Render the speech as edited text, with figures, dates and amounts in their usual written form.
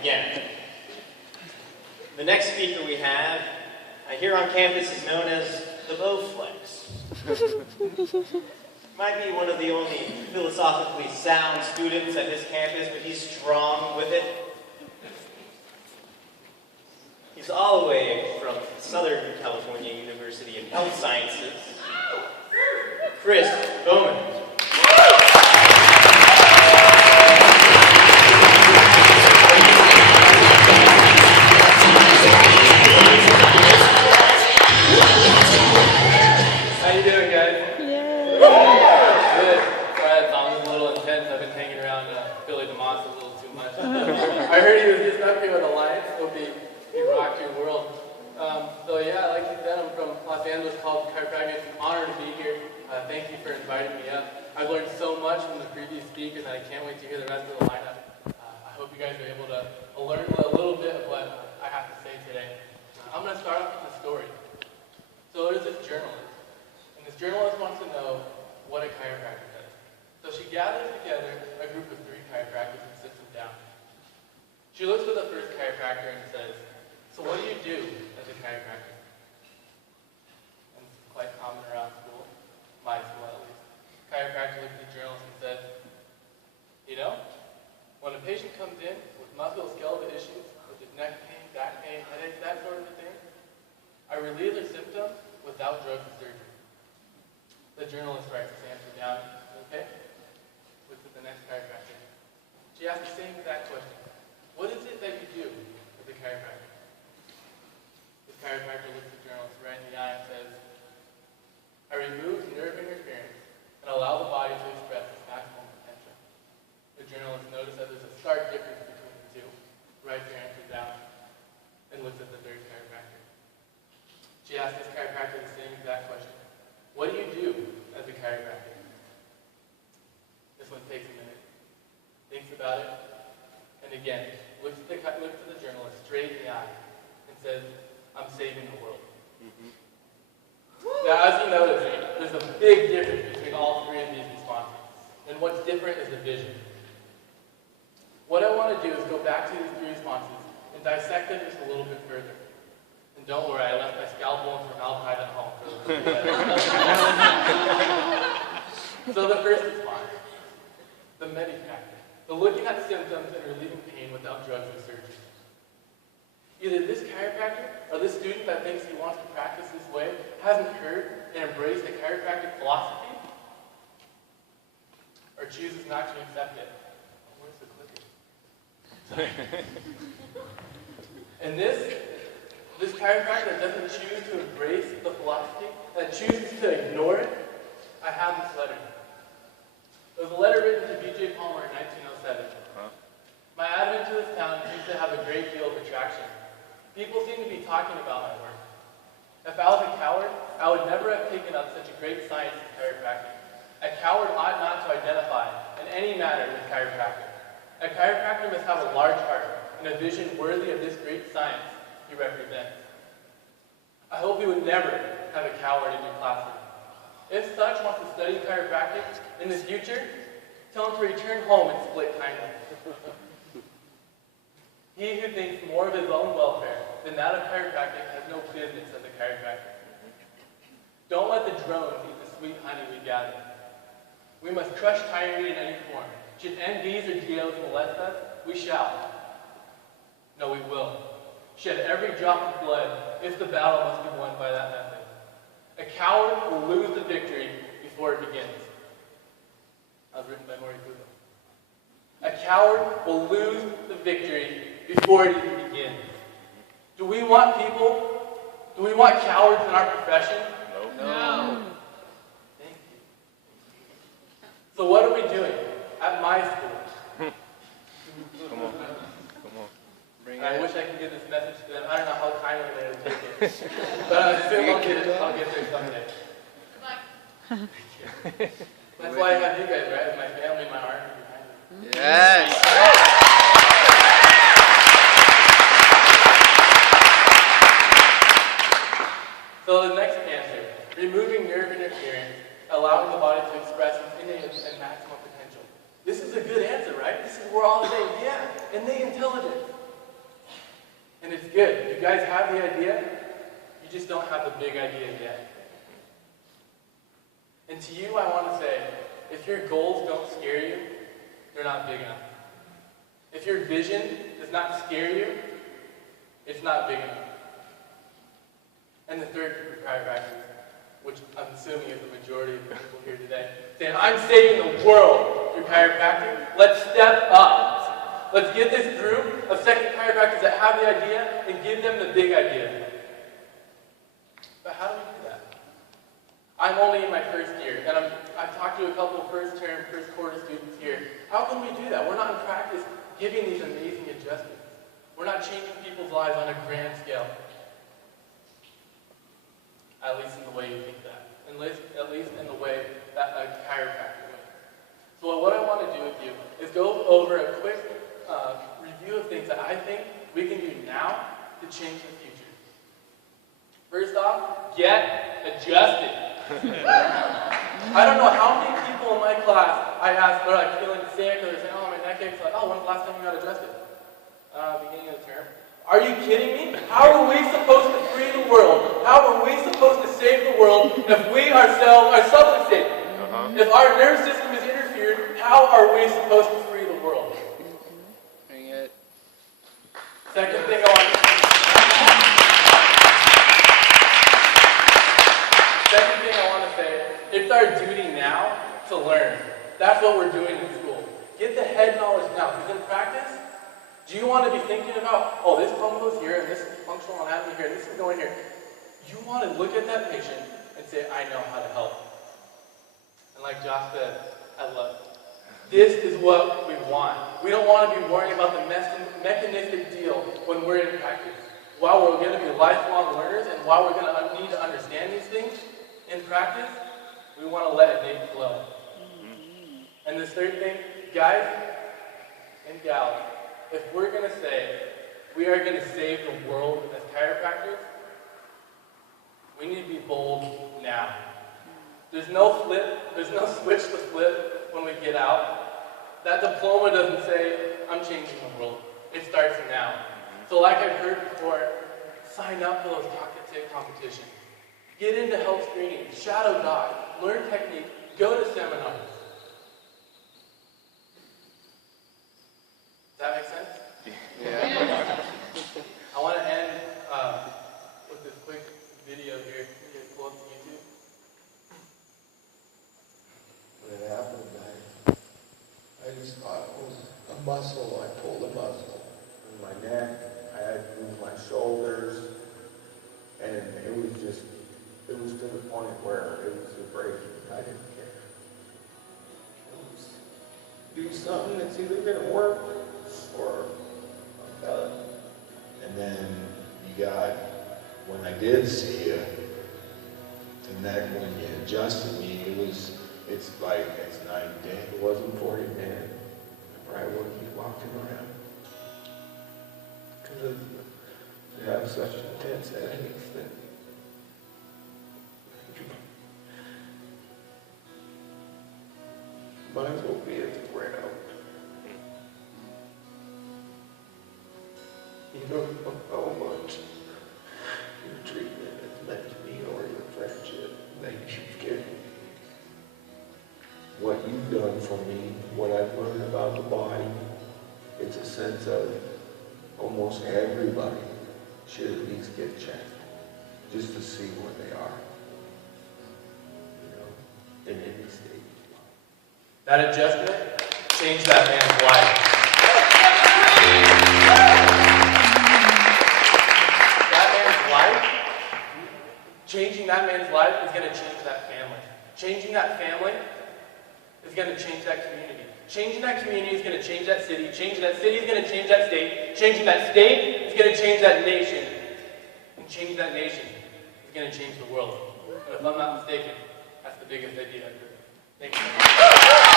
again. The next speaker we have here on campus is known as the Bowflex. Might be one of the only philosophically sound students at this campus, but he's strong with it. He's all the way from Southern California University of Health Sciences, Chris Boman. How you doing, guys? Yay! Good. Sorry, I thought it was a little intense. I've been hanging around Billy DeMoss a little too much. I heard he was just up here with Alliance. Hope he rocked your world. So yeah, like you said, I'm from Los Angeles College of Chiropractic. It's an honor to be here. Thank you for inviting me up. I've learned so much from the previous speakers, and I can't wait to hear the rest of the lineup. I hope you guys are able to learn a little bit of what I have to say today. I'm going to start off with a story. So there's this journalist. And this journalist wants to know what a chiropractor does. So she gathers together a group of 3 chiropractors and sits them down. She looks at the first chiropractor and says, "So what do you do as a chiropractor?" And it's quite common around school, my school at least. Chiropractor looks at the journalist and says, "You know, when a patient comes in with musculoskeletal issues, such as neck pain, back pain, headaches, that sort of a thing, I relieve their symptoms without drugs and surgery." The journalist writes this answer down. Okay? Looks at the next chiropractor. She asks the same exact question. "What is it that you do as a chiropractor?" The chiropractor looks the journalist right in the eye and says, "I remove nerve interference and allow the body to express its maximum potential." The journalist noticed that there's a stark difference between the two, writes her answer down, and looks at the third chiropractor. She asks this chiropractor the same exact question. "What do you do as a chiropractor?" This one takes a minute, thinks about it, and again, looks at the journalist straight in the eye and says, "I'm saving the world." Now, as you notice, there's a big difference between all 3 of these responses. And what's different is the vision. What I want to do is go back to these 3 responses and dissect them just a little bit further. And don't worry, I left my scalpel and formaldehyde at home. So the first response, the medicactor, the looking at symptoms and relieving pain without drugs or surgery. Either this chiropractor or this student that thinks he wants to practice this way hasn't heard and embraced the chiropractic philosophy, or chooses not to accept it. Where's the clicker? And this chiropractor that doesn't choose to embrace the philosophy, that chooses to ignore it, I have this letter. It was a letter written to B.J. Palmer in 1907. My advent to this town seems to have a great deal of attraction. People seem to be talking about my work. If I was a coward, I would never have taken up such a great science as chiropractic. A coward ought not to identify in any manner with chiropractic. A chiropractor must have a large heart and a vision worthy of this great science he represents. I hope you would never have a coward in your classroom. If such wants to study chiropractic in the future, tell him to return home and split kindly. He who thinks more of his own welfare than that of chiropractic has no business as a chiropractor. Don't let the drones eat the sweet honey we gather. We must crush tyranny in any form. Should MDs or GOs molest us, we shall. No, we will. Shed every drop of blood if the battle must be won by that method. A coward will lose the victory before it begins. That was written by Maury Kubo. A coward will lose the victory before it even begins. Do we want cowards in our profession? No. Thank you. So what are we doing at my school? Come on. I wish I could give this message to them. I don't know how kindly they would take it. But I assume I'll get there someday. That's why I have you guys, right? My family, my heart behind me. Yes. So the next answer, removing nerve interference, allowing the body to express its innate and maximum potential. This is a good answer, right? This is where all they, yeah, innate intelligence. Good. You guys have the idea. You just don't have the big idea yet. And to you, I want to say, if your goals don't scare you, they're not big enough. If your vision does not scare you, it's not big enough. And the third group of chiropractors, which I'm assuming is the majority of the people here today, saying, I'm saving the world through chiropractic. Let's step up. Let's get this group of second chiropractors that have the idea and give them the big idea. But how do we do that? I'm only in my first year, and I've talked to a couple of first term, first quarter students here. How can we do that? We're not in practice giving these amazing adjustments. We're not changing people's lives on a grand scale. At least in the way you think that. At least in the way that a chiropractor would. So what I want to do with you is go over a quick review of things that I think we can do now to change the future. First off, get adjusted. I don't know how many people in my class I ask, they're like feeling sick, or they're saying, oh, my neck aches. Like, oh, when's the last time you got adjusted? Beginning of the term. Are you kidding me? How are we supposed to free the world? How are we supposed to save the world if we ourselves are subluxated? If our nervous system is interfered, how are we supposed to free the world? Bring it. Second thing I want to say, it's our duty now to learn. That's what we're doing in school. Get the head knowledge now, because in practice, do you want to be thinking about, oh, this bone goes here, and this functional anatomy here, and this is going here. You want to look at that patient and say, I know how to help. And like Josh said, I love it. This is what we want. We don't want to be worrying about the mechanistic deal when we're in practice. While we're going to be lifelong learners, and while we're going to need to understand these things in practice, we want to let it flow. And this third thing, guys and gals, if we're going to say we are going to save the world as chiropractors, we need to be bold now. There's no switch to flip when we get out. That diploma doesn't say, I'm changing the world. It starts now. So like I've heard before, sign up for those talk and take competitions. Get into health screening, shadow doc, learn technique, go to seminars. Does that make sense? Yeah. I want to end with this quick video here. You guys pull up to YouTube. When it happened, I just thought it was a muscle. I pulled a muscle in my neck. I had to move my shoulders, and it was to the point where it was a break. I didn't care. It was do something that's either going to work or I'm done. And then you got, when I did see you, the neck, when you adjusted me, it's like, it's night and day. It wasn't 40 minutes. I probably wouldn't keep walking around. Because they have such intense headaches that might as well be at the ground. You don't know how much your treatment has meant to me or your friendship that you've given me. What you've done for me, what I've learned about the body, it's a sense of almost everybody should at least get checked, just to see where they are, in any stage. That adjustment changed that man's life. Changing that man's life is going to change that family. Changing that family is going to change that community. Changing that community is going to change that city. Changing that city is going to change that state. Changing that state is going to change that nation. And changing that nation is going to change the world. And if I'm not mistaken, that's the biggest idea I've heard. Thank you.